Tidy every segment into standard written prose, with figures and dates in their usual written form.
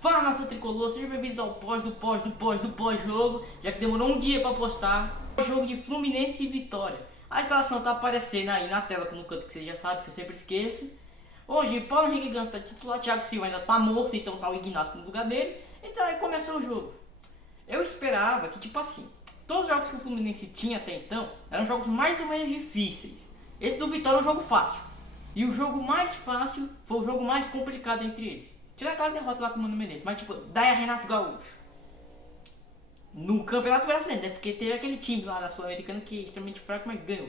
Fala, nossa tricolor, sejam bem-vindos ao pós-jogo, já que demorou um dia para postar o jogo de Fluminense e Vitória. A escalação tá aparecendo aí na tela no canto que você já sabe, que eu sempre esqueço. Hoje, Paulo Henrique Ganso tá titular, Thiago Silva ainda tá morto, então tá o Ignacio no lugar dele. Então aí começou o jogo. Eu esperava que, tipo assim, todos os jogos que o Fluminense tinha até então eram jogos mais ou menos difíceis. Esse do Vitória é um jogo fácil. E o jogo mais fácil foi o jogo mais complicado entre eles. Tira aquela derrota lá com o Mano Menezes, mas tipo, daí a Renato Gaúcho. No Campeonato Brasileiro, né? Porque teve aquele time lá da Sul-Americana que é extremamente fraco, mas ganhou.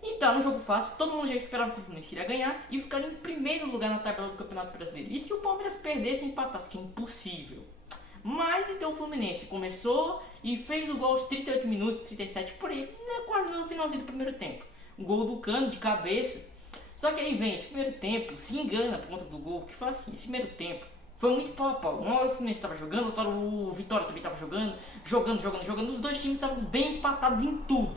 Então, no jogo fácil, todo mundo já esperava que o Fluminense iria ganhar e ficar em primeiro lugar na tabela do Campeonato Brasileiro. E se o Palmeiras perdesse e empatasse, que é impossível. Mas então o Fluminense começou e fez o gol aos 38 minutos, 37 por aí, né, quase no finalzinho do primeiro tempo. Um gol do Cano de cabeça. Só que aí vem esse primeiro tempo, se engana por conta do gol, que foi assim, esse primeiro tempo foi muito pau a pau. Uma hora o Fluminense estava jogando, outra hora o Vitória também estava jogando. Os dois times estavam bem empatados em tudo.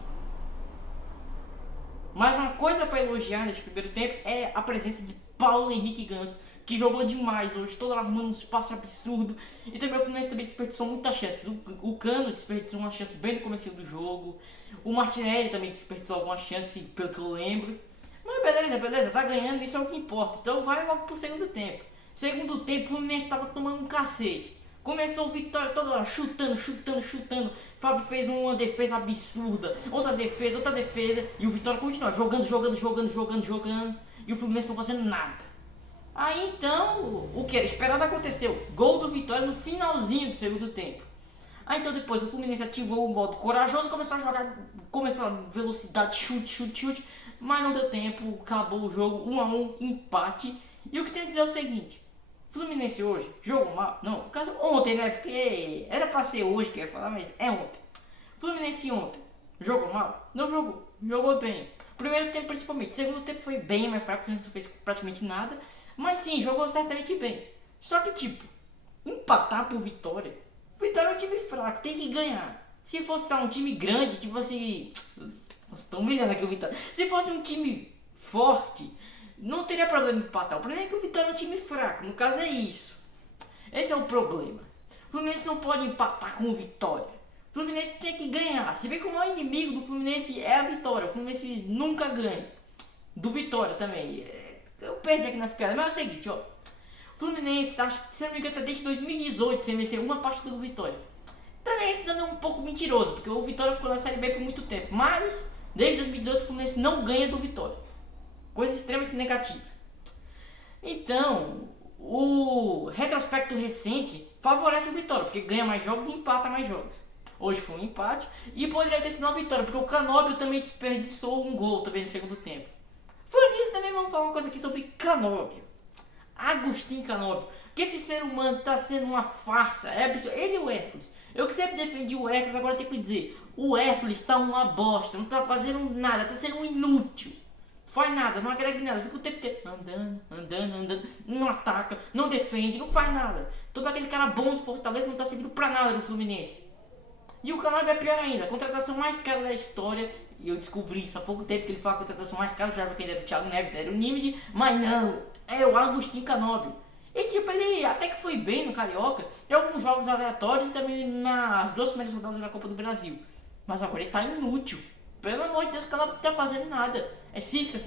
Mas uma coisa para elogiar nesse primeiro tempo é a presença de Paulo Henrique Ganso, que jogou demais hoje, todo arrumando um espaço absurdo. E também o Fluminense também desperdiçou muitas chances. O Cano desperdiçou uma chance bem no começo do jogo. O Martinelli também desperdiçou alguma chance, pelo que eu lembro. Mas beleza, tá ganhando, isso é o que importa. Então vai logo pro segundo tempo. Segundo tempo, o Fluminense tava tomando um cacete. Começou o Vitória toda hora, chutando. Fábio fez uma defesa absurda, outra defesa. E o Vitória continua jogando. E o Fluminense não fazendo nada. Aí então, o que era esperado aconteceu. Gol do Vitória no finalzinho do segundo tempo. Aí então depois o Fluminense ativou o modo corajoso, começou a velocidade, chute, mas não deu tempo, acabou o jogo, 1-1, empate. E o que tem a dizer é o seguinte, Fluminense hoje jogou mal, não, por causa ontem, né, porque era pra ser hoje que eu ia falar, mas é ontem. Fluminense ontem jogou mal? Não jogou bem. Primeiro tempo principalmente, segundo tempo foi bem mais fraco, o Fluminense não fez praticamente nada, mas sim, jogou certamente bem. Só que tipo, empatar por Vitória é um time fraco, tem que ganhar. Se fosse um time grande, que fosse... Nossa, estão humilhando aqui o Vitória. Se fosse um time forte, não teria problema em empatar. O problema é que o Vitória é um time fraco, no caso é isso. Esse é o problema. O Fluminense não pode empatar com o Vitória. O Fluminense tinha que ganhar. Se bem que o maior inimigo do Fluminense é a Vitória. O Fluminense nunca ganha. Do Vitória também. Eu perdi aqui nas piadas, mas é o seguinte, ó. Fluminense, tá, se não me engano, tá desde 2018 sem vencer uma partida do Vitória. Também esse dano é um pouco mentiroso, porque o Vitória ficou na Série B por muito tempo. Mas, desde 2018, o Fluminense não ganha do Vitória. Coisa extremamente negativa. Então, o retrospecto recente favorece o Vitória, porque ganha mais jogos e empata mais jogos. Hoje foi um empate e poderia ter sido uma vitória, porque o Canóbio também desperdiçou um gol também no segundo tempo. Por isso também vamos falar uma coisa aqui sobre Canóbio. Agostinho Canóbio, que esse ser humano tá sendo uma farsa, é absurdo. Ele e o Hércules, eu que sempre defendi o Hércules, agora tenho que dizer, o Hércules tá uma bosta, não tá fazendo nada, tá sendo um inútil, faz nada, não agrega nada, fica o tempo inteiro andando, não ataca, não defende, não faz nada. Todo aquele cara bom do Fortaleza não tá servindo pra nada no Fluminense. E o Canóbio é pior ainda, a contratação mais cara da história. E eu descobri isso há pouco tempo, que ele foi a contratação mais cara, já que ele era o Thiago Neves, era o Nimid, mas não, é o Agostinho Canóbio. E tipo, ele até que foi bem no Carioca, em alguns jogos aleatórios e também nas duas primeiras rodadas da Copa do Brasil. Mas agora ele tá inútil. Pelo amor de Deus, o Canóbio não tá fazendo nada. É cisca.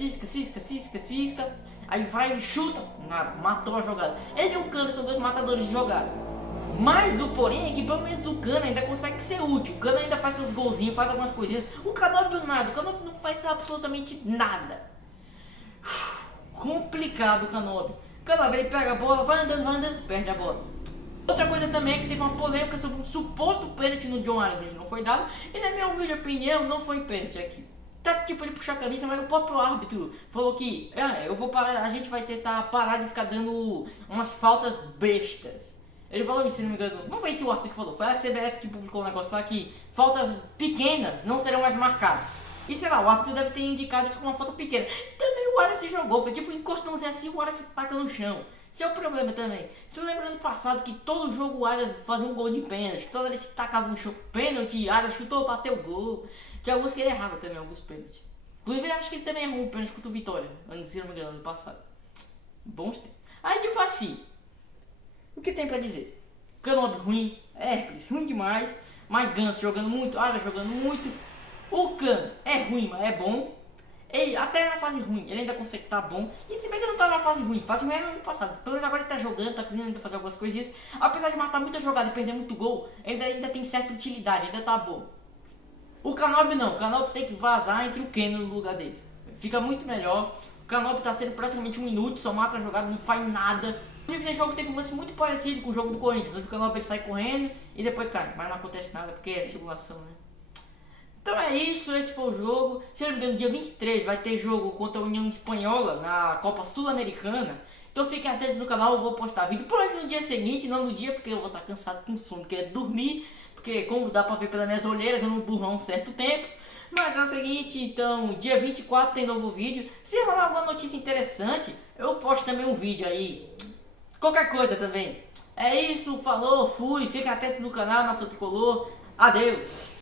Aí vai e chuta, nada, matou a jogada. Ele e o Cano são dois matadores de jogada. Mas o porém é que pelo menos o Cano ainda consegue ser útil. O Cano ainda faz seus golzinhos, faz algumas coisinhas. O Canóbio nada, o Canóbio não faz absolutamente nada. Complicado o Canóbio. O Canóbio ele pega a bola, vai andando, perde a bola. Outra coisa também é que teve uma polêmica sobre um suposto pênalti no John Arias, hoje não foi dado. E na minha humilde opinião não foi pênalti aqui. Tá tipo ele puxar a camisa, mas o próprio árbitro falou que eu vou parar, a gente vai tentar parar de ficar dando umas faltas bestas. Ele falou isso, se não me engano, não foi esse o árbitro que falou, foi a CBF que publicou um negócio lá que faltas pequenas não serão mais marcadas. E sei lá, o árbitro deve ter indicado isso como uma falta pequena. Também o Arias se jogou, foi tipo encostãozinho assim, o Arias se taca no chão. Esse é o problema também. Você lembra ano passado que todo jogo o Arias fazia um gol de pênalti, toda vez se tacava no chão, pênalti, Arias chutou, bateu o gol. Tinha alguns que ele errava também, alguns pênaltis. Inclusive, acho que ele também errou um pênalti contra o Vitória, se não me engano, ano passado. Bons tempos. Aí tipo assim, O que tem pra dizer? Kenobi ruim, Hércules ruim demais, mas Ganso jogando muito, Arya jogando muito. O Kano é ruim, mas é bom. Ele, até na fase ruim, ele ainda consegue estar bom. E se bem que não tá na fase ruim era no ano passado. Pelo menos agora ele tá jogando, tá conseguindo ainda fazer algumas coisinhas. Apesar de matar muita jogada e perder muito gol, ele ainda tem certa utilidade, ainda tá bom. O Kenobi não, o Kenobi tem que vazar entre o Keno no lugar dele. Fica muito melhor. O Kenobi tá sendo praticamente um inútil, só mata a jogada, não faz nada. Inclusive, nesse jogo teve um lance muito parecido com o jogo do Corinthians, onde o Kenobi sai correndo e depois cai. Mas não acontece nada porque é simulação, né? Então é isso, esse foi o jogo. Se eu não me engano, dia 23 vai ter jogo contra a União Espanhola na Copa Sul-Americana. Então fiquem atentos no canal, eu vou postar vídeo provavelmente no dia seguinte, não no dia, porque eu vou estar cansado com sono, quero dormir. Porque como dá pra ver pelas minhas olheiras, eu não durmo há um certo tempo. Mas é o seguinte, então, dia 24 tem novo vídeo. Se rolar alguma notícia interessante, eu posto também um vídeo aí. Qualquer coisa também. É isso, falou, fui, fica atento no canal, Nação Tricolor. Adeus.